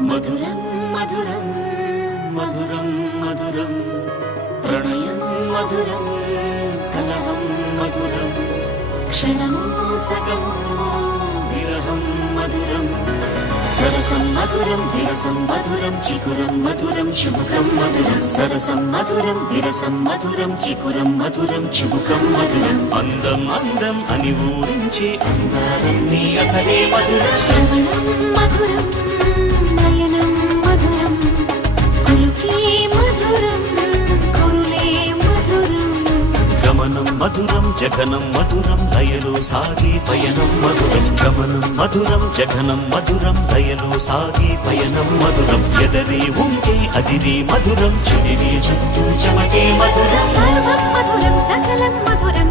మధురం మధురం మధురం మధురం ప్రణయం మధురం కలహం మధురం క్షణమో సగమో విరహం మధురం సరసం మధురం విరసం మధురం చికురం మధురం చుబుకం మధురం సరసం మధురం విరసం మధురం చికురం మధురం చుబుకం మధురం అందం అందం అని ఊరించే అందాలన్నీ అసలే మధురం శ్రవణం మధురం నయనం మధురం కులుకే మధురం కురులే మధురం గమనం మధురం జగనం మధురం లయలో సాగే పయనం మధురం గమనం మధురం జగనం మధురం లయలో సాగే పయనం మధురం ఎదరే ఉంటే అదిరే మధురం చెదిరే చుట్టూ చెమటే మధురం సర్వం మధురం సకలం మధురం